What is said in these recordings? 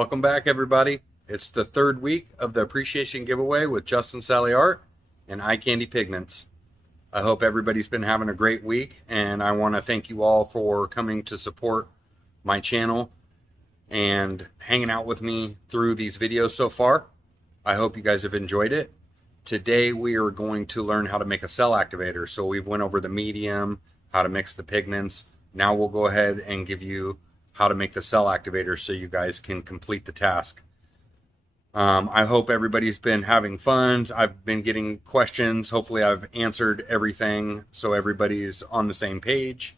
Welcome back, everybody. It's the third week of the appreciation giveaway with justinsalleyart and Eye Candy Pigments. I hope everybody's been having a great week, and I want to thank you all for coming to support my channel and hanging out with me through these videos so far. I hope you guys have enjoyed it. Today we are going to learn how to make a cell activator. So we've went over the medium, how to mix the pigments. Now we'll go ahead and give you how to make the cell activator so you guys can complete the task. I hope everybody's been having fun. I've been getting questions. Hopefully I've answered everything so everybody's on the same page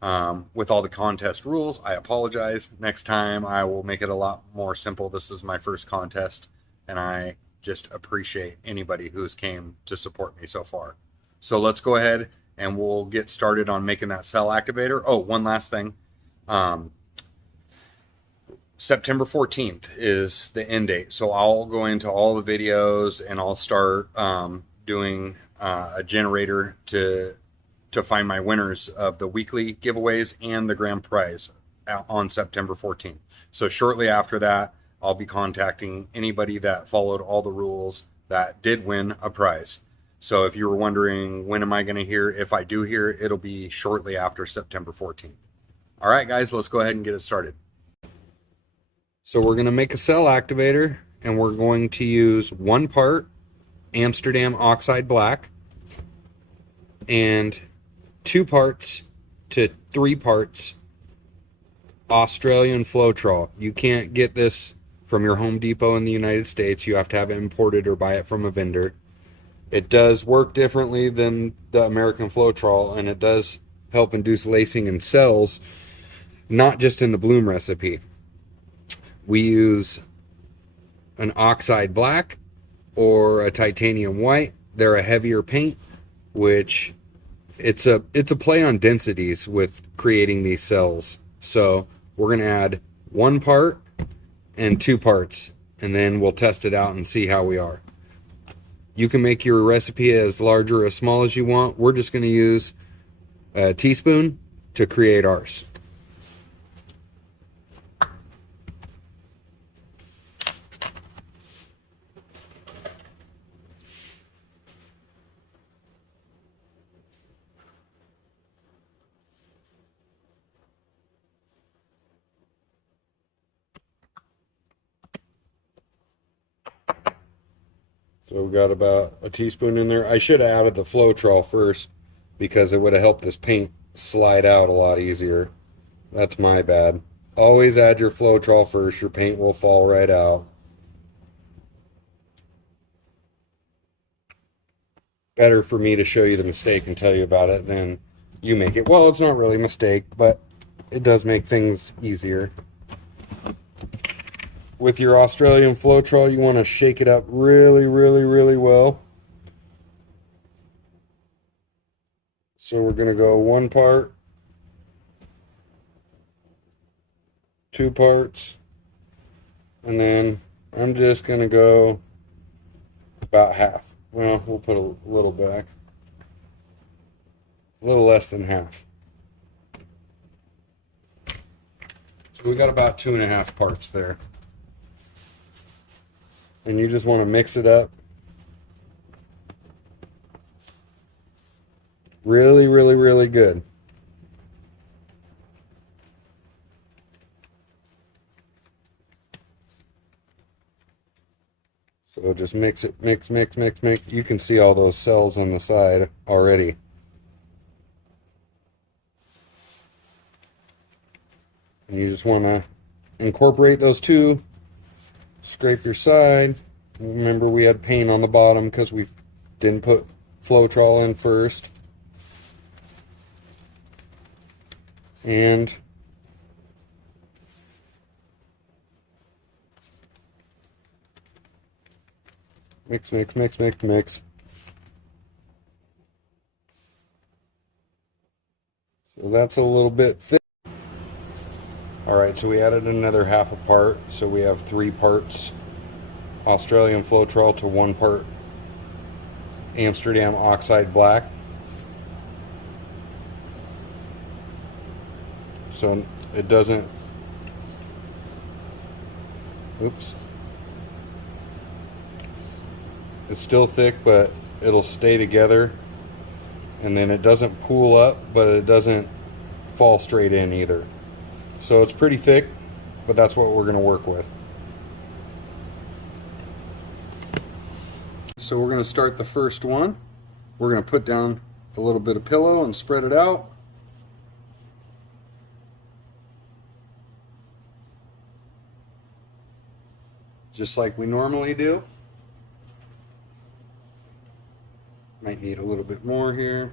with all the contest rules. I apologize. Next time I will make it a lot more simple. This is my first contest, and I just appreciate anybody who's came to support me so far. So let's go ahead and we'll get started on making that cell activator. Oh, one last thing. September 14th is the end date. So I'll go into all the videos and I'll start doing a generator to find my winners of the weekly giveaways and the grand prize on September 14th. So shortly after that, I'll be contacting anybody that followed all the rules that did win a prize. So if you were wondering when am I going to hear, if I do hear, it'll be shortly after September 14th. All right, guys, let's go ahead and get it started. So we're going to make a cell activator, and we're going to use 1 part Amsterdam oxide black and 2 parts to 3 parts Australian Floetrol. You can't get this from your Home Depot in the United States. You have to have it imported or buy it from a vendor. It does work differently than the American Floetrol, and it does help induce lacing in cells, not just in the bloom recipe. We use an oxide black or a titanium white. They're a heavier paint, which it's a play on densities with creating these cells. So we're going to add 1 part and 2 parts, and then we'll test it out and see how we are. You can make your recipe as large or as small as you want. We're just going to use a teaspoon to create ours. So we got about a teaspoon in there. I should have added the Floetrol first because it would have helped this paint slide out a lot easier. That's my bad. Always add your Floetrol first. Your paint will fall right out. Better for me to show you the mistake and tell you about it than you make it. Well, it's not really a mistake, but it does make things easier. With your Australian Floetrol, you want to shake it up really, really, really well. So we're going to go 1 part, 2 parts, and then I'm just going to go about half. Well, we'll put a little back. A little less than half. So we got about 2.5 parts there. And you just want to mix it up really, really, really good. So just mix it, mix, mix, mix, mix. You can see all those cells on the side already. And you just want to incorporate those two. Scrape your side. Remember, we had paint on the bottom because we didn't put Floetrol in first. And mix, mix, mix, mix, mix. So that's a little bit thick. Alright, so we added another half a part, so we have 3 parts Australian Floetrol to 1 part Amsterdam oxide black. So it doesn't Oops. It's still thick, but it'll stay together. And then it doesn't pool up, but it doesn't fall straight in either. So it's pretty thick, but that's what we're going to work with. So we're going to start the first one. We're going to put down a little bit of pillow and spread it out. Just like we normally do. Might need a little bit more here.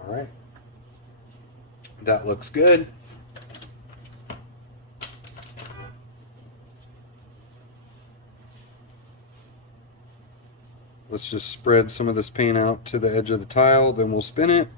All right. That looks good. Let's just spread some of this paint out to the edge of the tile, then we'll spin it.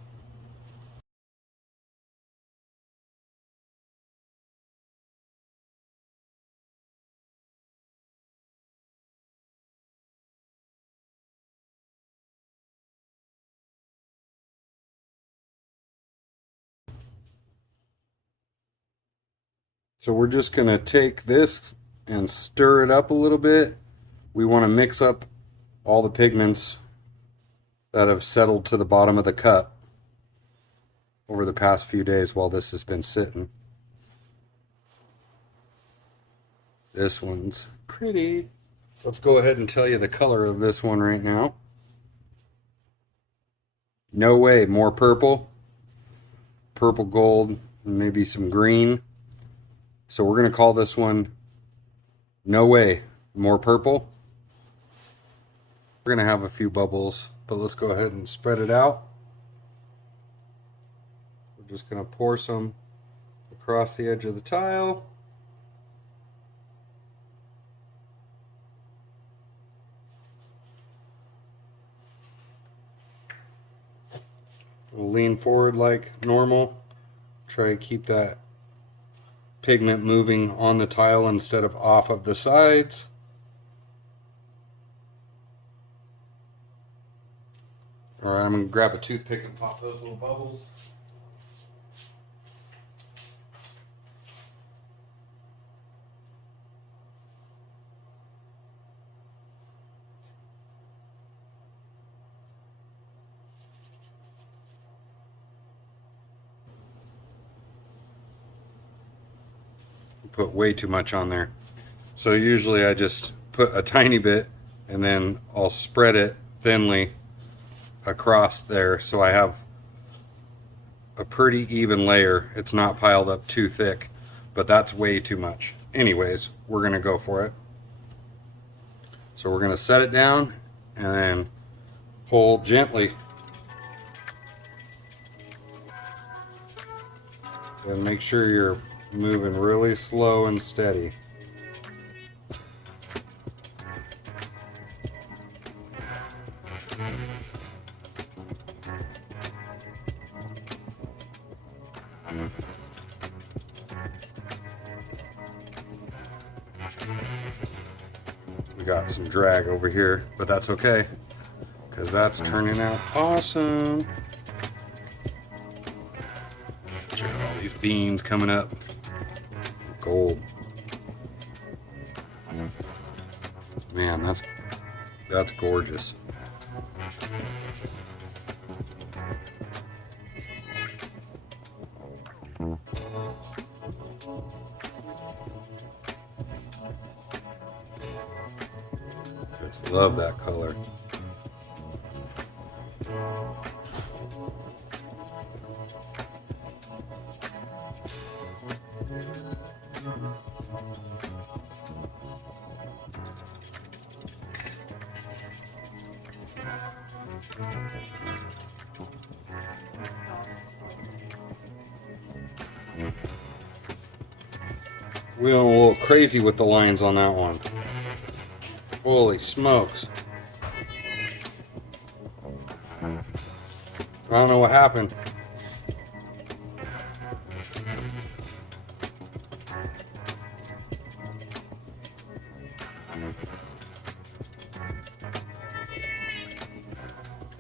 So we're just going to take this and stir it up a little bit. We want to mix up all the pigments that have settled to the bottom of the cup over the past few days while this has been sitting. This one's pretty. Let's go ahead and tell you the color of this one right now. No way, more purple. Purple gold, maybe some green. So we're going to call this one No Way, More Purple. We're going to have a few bubbles, but let's go ahead and spread it out. We're just going to pour some across the edge of the tile. We'll lean forward like normal. Try to keep that pigment moving on the tile instead of off of the sides. Alright, I'm going to grab a toothpick and pop those little bubbles. Put way too much on there. So usually I just put a tiny bit and then I'll spread it thinly across there so I have a pretty even layer. It's not piled up too thick, but that's way too much. Anyways, we're gonna go for it. So we're gonna set it down and then pull gently. And make sure you're moving really slow and steady. We got some drag over here, but that's okay because that's turning out awesome. Check out all these beans coming up. Gold. Man, that's gorgeous. Just love that color. We went a little crazy with the lines on that one. Holy smokes. I don't know what happened.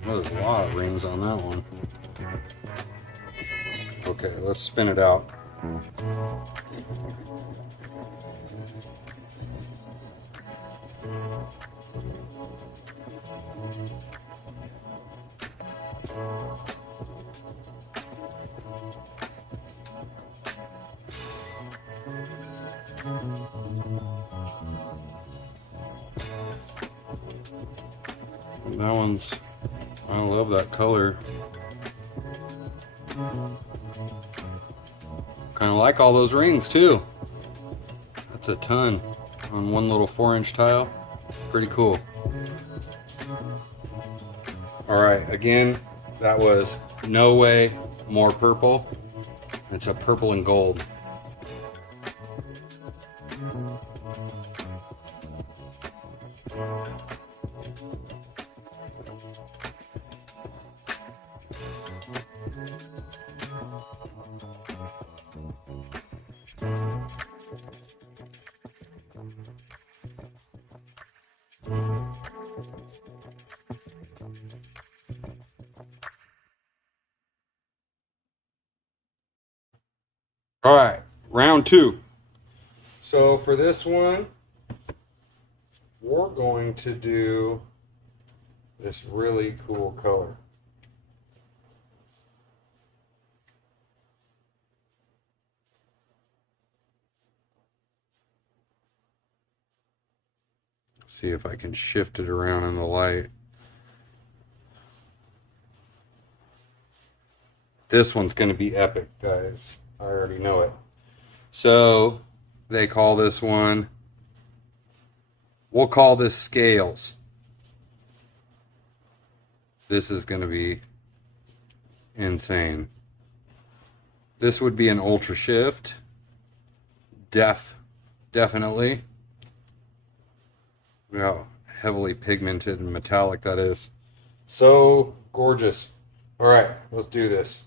Well, there's a lot of rings on that one. Okay, let's spin it out. That one's, I love that color. Kind of like all those rings too. That's a ton on one little 4-inch tile. Pretty cool. All right, again, that was No Way More Purple. It's a purple and gold. All right, round 2. So for this one, we're going to do this really cool color. See if I can shift it around in the light. This one's going to be epic, guys. I already know it. So they call this one, we'll call this Scales. This is going to be insane. This would be an Ultra Shift. Definitely. Look how heavily pigmented and metallic that is. So gorgeous. All right, let's do this.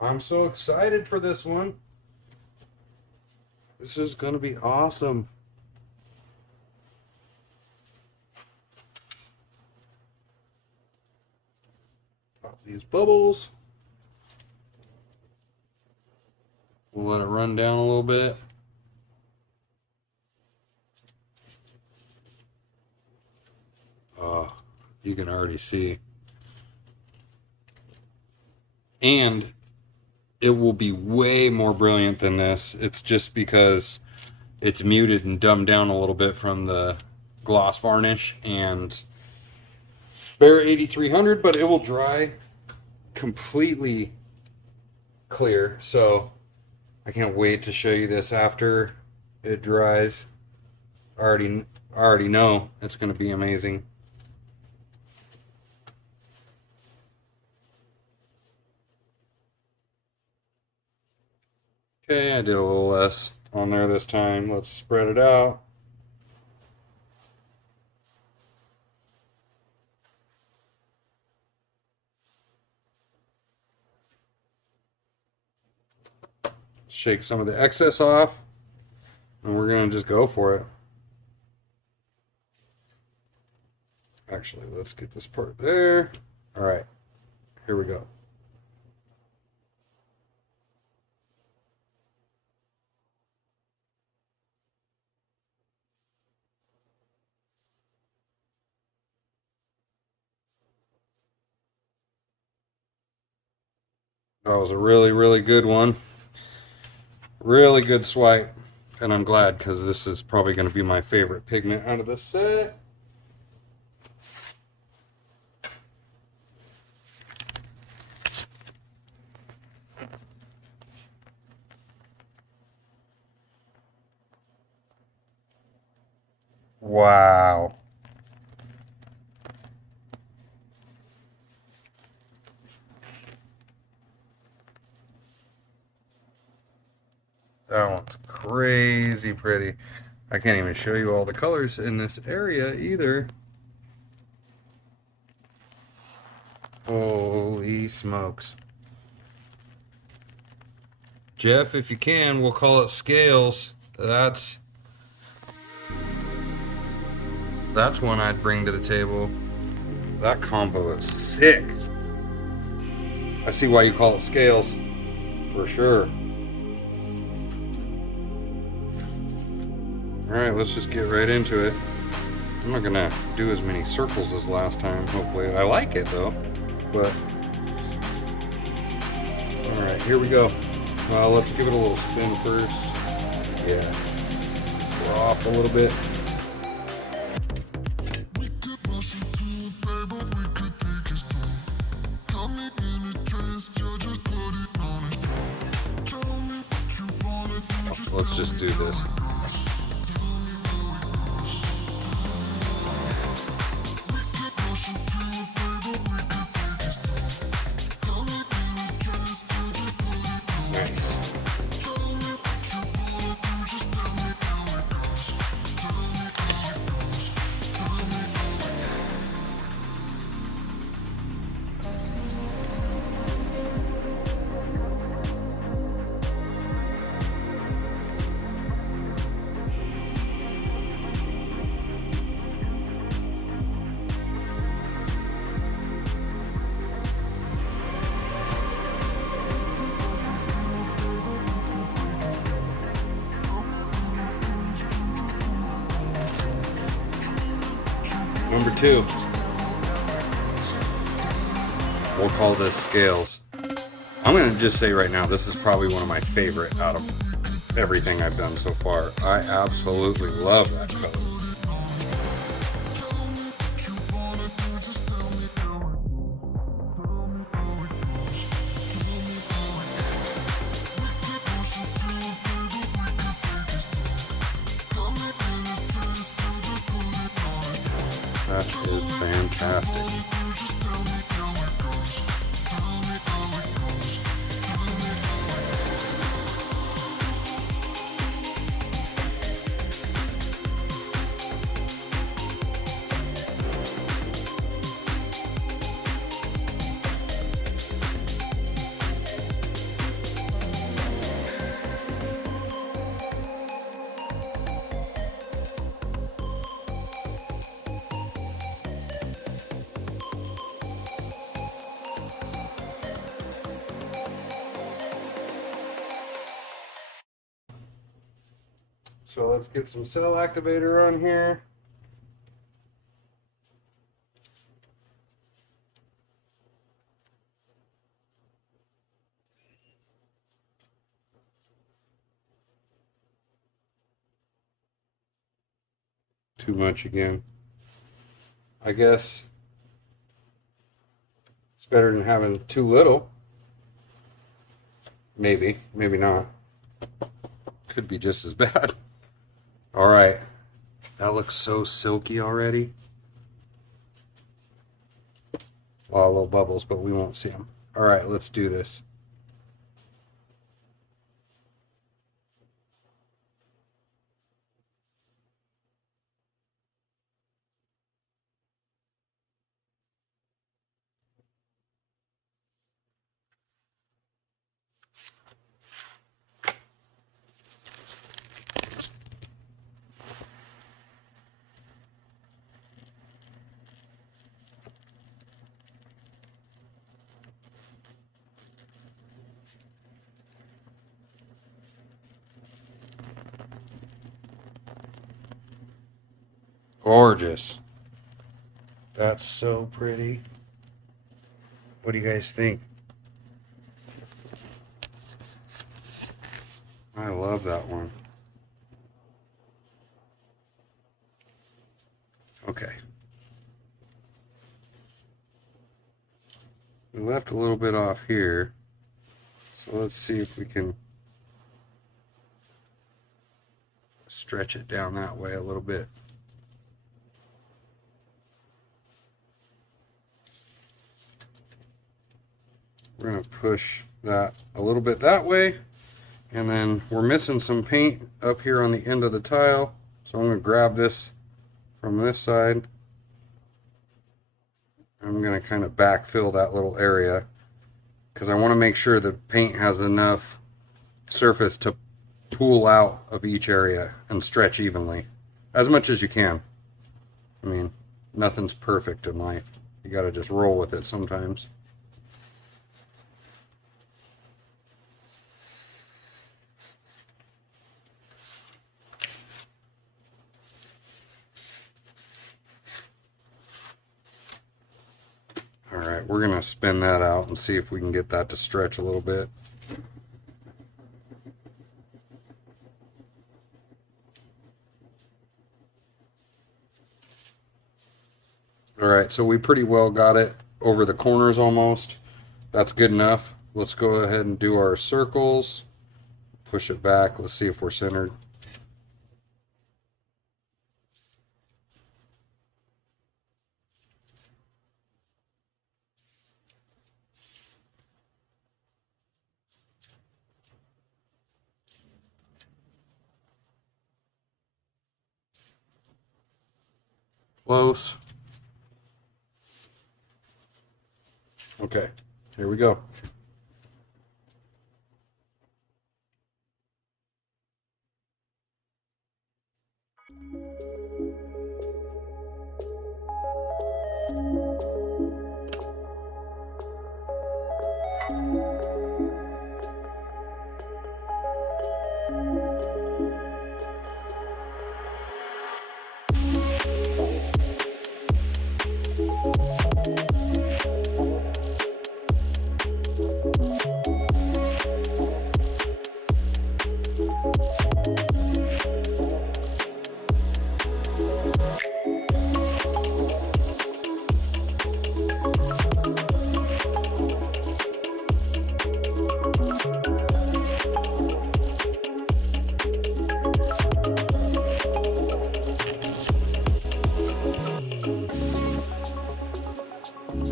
I'm so excited for this one. This is going to be awesome. Pop these bubbles. We'll let it run down a little bit. Oh, you can already see. And it will be way more brilliant than this. It's just because it's muted and dumbed down a little bit from the gloss varnish and Bear 8300, but it will dry completely clear. So I can't wait to show you this after it dries. I already know it's going to be amazing. Okay, I did a little less on there this time. Let's spread it out. Shake some of the excess off, and we're going to just go for it. Actually, let's get this part there. All right, here we go. That was a really good one. Really good swipe. And I'm glad, because this is probably going to be my favorite pigment out of the set. Wow. That one's crazy pretty. I can't even show you all the colors in this area either. Holy smokes. Jeff, if you can, we'll call it scales. That's one I'd bring to the table. That combo is sick. I see why you call it scales, for sure. Alright, let's just get right into it. I'm not gonna do as many circles as last time, hopefully. I like it though, but... Alright, here we go. Well, let's give it a little spin first. Yeah. We're off a little bit. Let's just do this. Nice. Number 2. We'll call this scales. I'm going to just say right now, this is probably one of my favorite out of everything I've done so far. I absolutely love that color. That is fantastic. So let's get some cell activator on here. Too much again. I guess it's better than having too little. Maybe, maybe not. Could be just as bad. All right, that looks so silky already. A lot of little bubbles, but we won't see them. All right, let's do this. Gorgeous. That's so pretty. What do you guys think? I love that one. Okay. We left a little bit off here. So let's see if we can stretch it down that way a little bit. We're going to push that a little bit that way, and then we're missing some paint up here on the end of the tile, so I'm going to grab this from this side. I'm going to kind of backfill that little area because I want to make sure the paint has enough surface to pull out of each area and stretch evenly as much as you can. I mean, nothing's perfect in life. You got to just roll with it sometimes. Alright, we're going to spin that out and see if we can get that to stretch a little bit. Alright, so we pretty well got it over the corners almost. That's good enough. Let's go ahead and do our circles. Push it back. Let's see if we're centered. Close. Okay, here we go.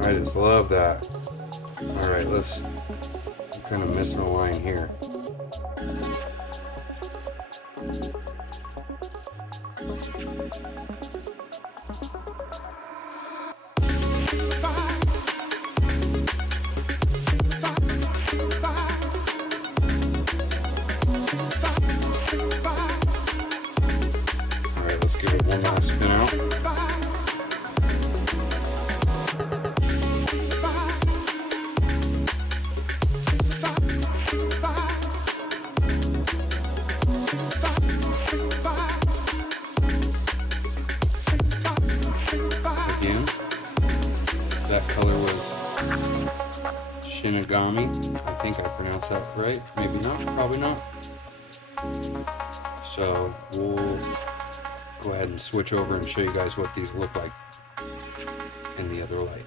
I just love that. Alright, I'm kind of missing a line here. Alright, let's give it one last spin out. That color was Shinigami. I think I pronounced that right. Maybe not. Probably not. So we'll go ahead and switch over and show you guys what these look like in the other light.